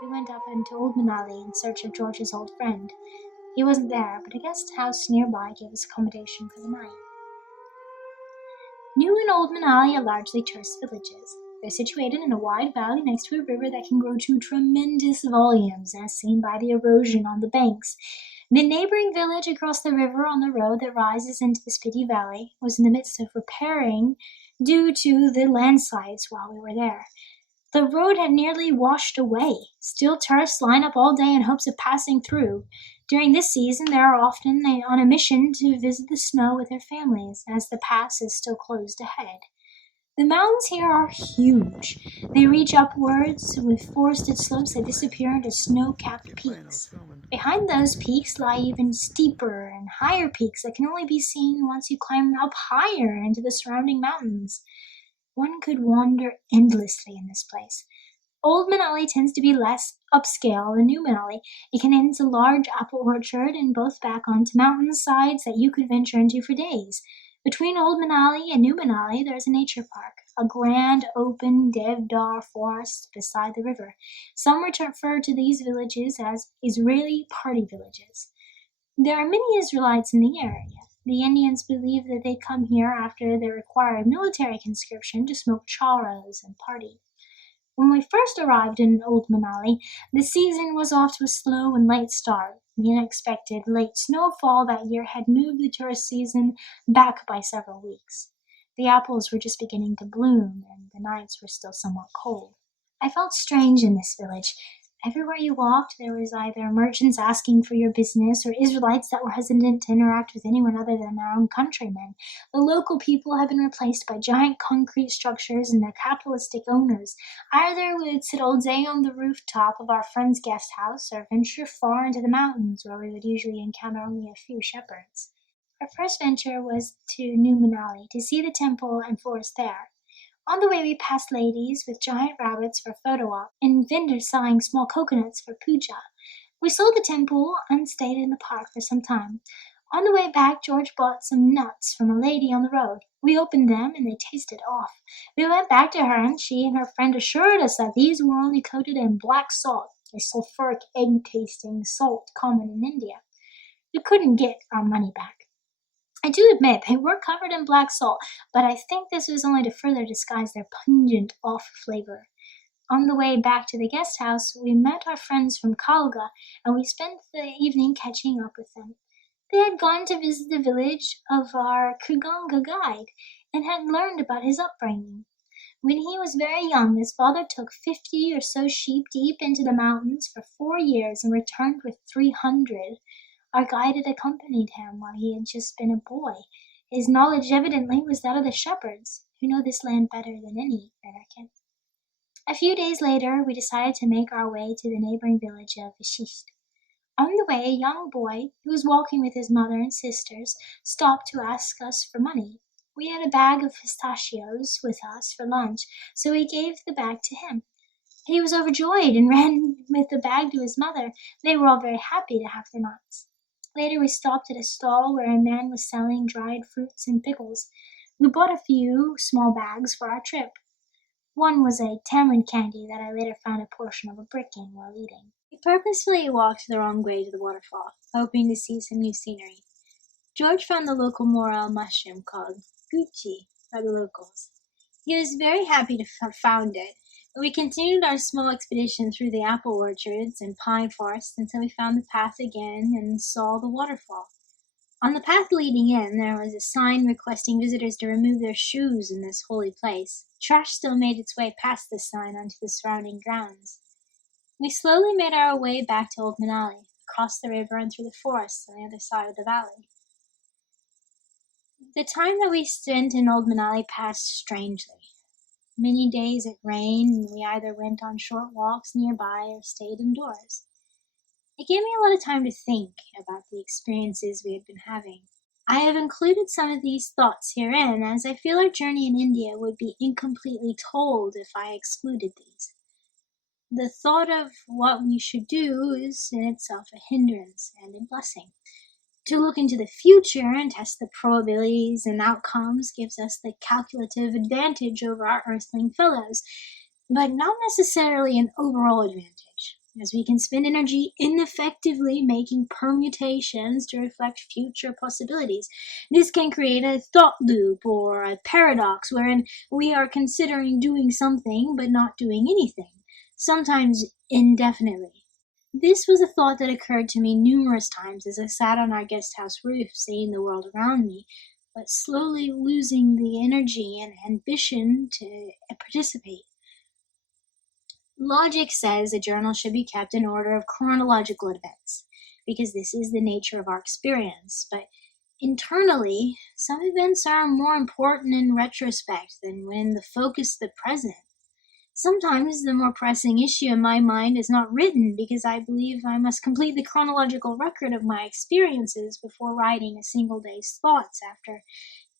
We went up into Old Manali in search of George's old friend. He wasn't there, but a guest house nearby gave us accommodation for the night. New and Old Manali are largely tourist villages. They're situated in a wide valley next to a river that can grow to tremendous volumes, as seen by the erosion on the banks. The neighboring village across the river on the road that rises into the Spiti Valley was in the midst of repairing due to the landslides while we were there. The road had nearly washed away. Still, tourists line up all day in hopes of passing through. During this season, they are often on a mission to visit the snow with their families, as the pass is still closed ahead. The mountains here are huge. They reach upwards with forested slopes that disappear into snow-capped peaks. Behind those peaks lie even steeper and higher peaks that can only be seen once you climb up higher into the surrounding mountains. One could wander endlessly in this place. Old Manali tends to be less upscale than New Manali. It contains a large apple orchard and both back onto mountain sides that you could venture into for days. Between Old Manali and New Manali, there is a nature park, a grand open deodar forest beside the river. Some refer to these villages as Israeli party villages. There are many Israelites in the area. The Indians believe that they come here after the required military conscription to smoke charas and party. When we first arrived in Old Manali, the season was off to a slow and late start. The unexpected late snowfall that year had moved the tourist season back by several weeks. The apples were just beginning to bloom, and the nights were still somewhat cold. I felt strange in this village. Everywhere you walked, there was either merchants asking for your business or Israelites that were hesitant to interact with anyone other than their own countrymen. The local people have been replaced by giant concrete structures and their capitalistic owners. Either we would sit all day on the rooftop of our friend's guest house or venture far into the mountains where we would usually encounter only a few shepherds. Our first venture was to New Manali to see the temple and forest there. On the way we passed ladies with giant rabbits for photo op and vendors selling small coconuts for puja. We saw the temple and stayed in the park for some time. On the way back, George bought some nuts from a lady on the road. We opened them and they tasted off. We went back to her and she and her friend assured us that these were only coated in black salt, a sulfuric egg-tasting salt common in India. We couldn't get our money back. I do admit they were covered in black salt, but I think this was only to further disguise their pungent off flavor. On the way back to the guest house, we met our friends from Kalga, and we spent the evening catching up with them. They had gone to visit the village of our Kuganga guide, and had learned about his upbringing. When he was very young, his father took 50 or so sheep deep into the mountains for 4 years and returned with 300. Our guide had accompanied him while he had just been a boy. His knowledge evidently was that of the shepherds, who know this land better than any, I reckon. A few days later, we decided to make our way to the neighboring village of XIV. On the way, a young boy, who was walking with his mother and sisters, stopped to ask us for money. We had a bag of pistachios with us for lunch, so we gave the bag to him. He was overjoyed and ran with the bag to his mother. They were all very happy to have the nuts. Later we stopped at a stall where a man was selling dried fruits and pickles. We bought a few small bags for our trip. One was a tamarind candy that I later found a portion of a brick in while eating. We purposefully walked the wrong way to the waterfall, hoping to see some new scenery. George found the local morel mushroom called Gucci by the locals. He was very happy to have found it. We continued our small expedition through the apple orchards and pine forests until we found the path again and saw the waterfall. On the path leading in, there was a sign requesting visitors to remove their shoes in this holy place. Trash still made its way past this sign onto the surrounding grounds. We slowly made our way back to Old Manali, across the river and through the forests on the other side of the valley. The time that we spent in Old Manali passed strangely. Many days it rained, and we either went on short walks nearby or stayed indoors. It gave me a lot of time to think about the experiences we had been having. I have included some of these thoughts herein, as I feel our journey in India would be incompletely told if I excluded these. The thought of what we should do is in itself a hindrance and a blessing. To look into the future and test the probabilities and outcomes gives us the calculative advantage over our earthling fellows, but not necessarily an overall advantage. as we can spend energy ineffectively making permutations to reflect future possibilities. This can create a thought loop or a paradox wherein we are considering doing something but not doing anything, sometimes indefinitely. This was a thought that occurred to me numerous times as I sat on our guest house roof, seeing the world around me, but slowly losing the energy and ambition to participate. Logic says a journal should be kept in order of chronological events, because this is the nature of our experience. But internally, some events are more important in retrospect than when the focus the present. Sometimes the more pressing issue in my mind is not written because I believe I must complete the chronological record of my experiences before writing a single day's thoughts after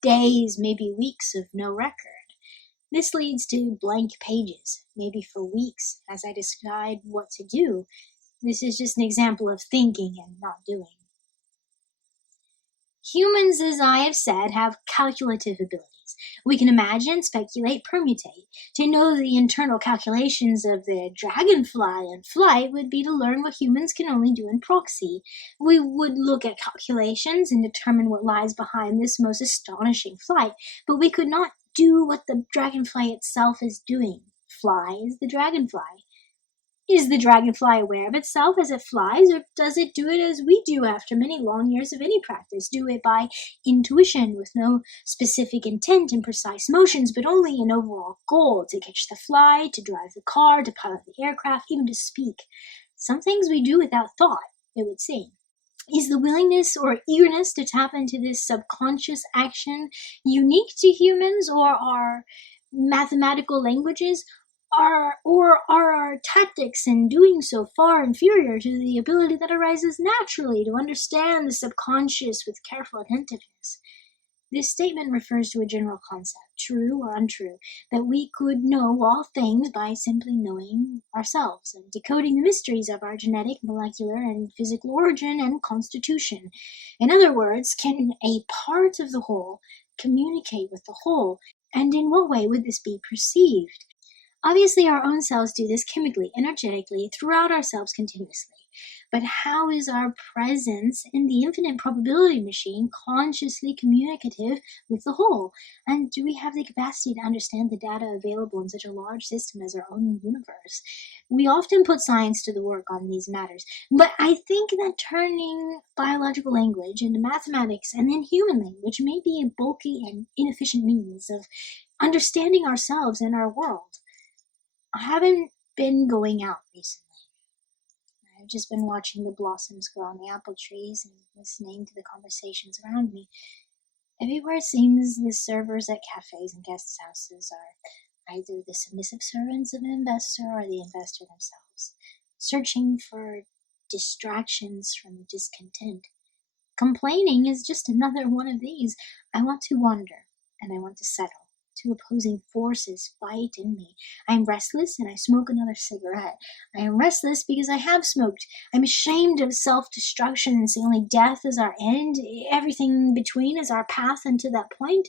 days, maybe weeks of no record. This leads to blank pages, maybe for weeks, as I decide what to do. This is just an example of thinking and not doing. Humans, as I have said, have calculative abilities. We can imagine, speculate, permutate. To know the internal calculations of the dragonfly in flight would be to learn what humans can only do in proxy. We would look at calculations and determine what lies behind this most astonishing flight, but we could not do what the dragonfly itself is doing. Fly is the dragonfly. Is the dragonfly aware of itself as it flies, or does it do it as we do after many long years of any practice? Do it by intuition with no specific intent and precise motions, but only an overall goal to catch the fly, to drive the car, to pilot the aircraft, even to speak. Some things we do without thought, it would seem. Is the willingness or eagerness to tap into this subconscious action unique to humans, or are mathematical languages or are our tactics in doing so far inferior to the ability that arises naturally to understand the subconscious with careful attentiveness? This statement refers to a general concept, true or untrue, that we could know all things by simply knowing ourselves and decoding the mysteries of our genetic, molecular, and physical origin and constitution. In other words, can a part of the whole communicate with the whole, and in what way would this be perceived? Obviously, our own cells do this chemically, energetically, throughout ourselves continuously. But how is our presence in the infinite probability machine consciously communicative with the whole? And do we have the capacity to understand the data available in such a large system as our own universe? We often put science to the work on these matters, but I think that turning biological language into mathematics and then human language may be a bulky and inefficient means of understanding ourselves and our world. I haven't been going out recently. I've just been watching the blossoms grow on the apple trees and listening to the conversations around me. Everywhere it seems the servers at cafes and guest houses are either the submissive servants of an investor or the investor themselves, searching for distractions from discontent. Complaining is just another one of these. I want to wander, and I want to settle. Two opposing forces fight in me. I am restless and I smoke another cigarette. I am restless because I have smoked. I'm ashamed of self-destruction and see only death as our end. Everything in between is our path unto that point.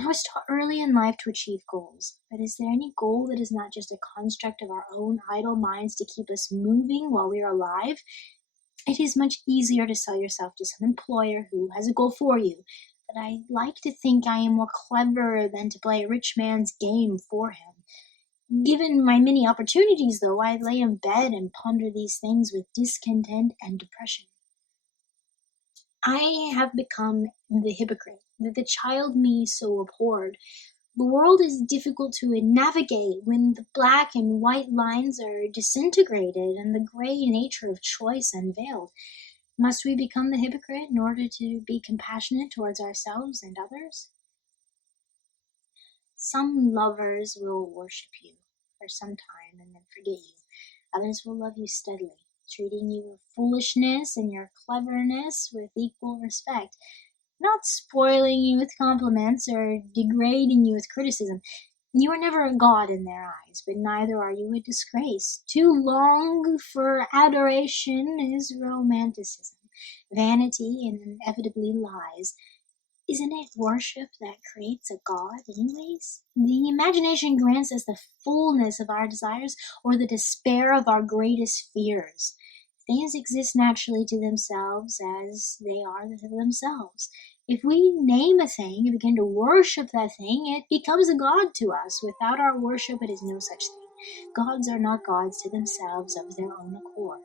I was taught early in life to achieve goals, but is there any goal that is not just a construct of our own idle minds to keep us moving while we are alive? It is much easier to sell yourself to some employer who has a goal for you, but I like to think I am more clever than to play a rich man's game for him. Given my many opportunities, though, I lay in bed and ponder these things with discontent and depression. I have become the hypocrite that the child me so abhorred. The world is difficult to navigate when the black and white lines are disintegrated and the gray nature of choice unveiled. Must we become the hypocrite in order to be compassionate towards ourselves and others? Some lovers will worship you for some time and then forget you. Others will love you steadily, treating your foolishness and your cleverness with equal respect, not spoiling you with compliments or degrading you with criticism. You are never a god in their eyes, but neither are you a disgrace. Too long for adoration is romanticism. Vanity inevitably lies. Isn't it worship that creates a god, anyways? The imagination grants us the fullness of our desires or the despair of our greatest fears. Things exist naturally to themselves as they are to themselves. If we name a thing and begin to worship that thing, it becomes a god to us. Without our worship, it is no such thing. Gods are not gods to themselves of their own accord.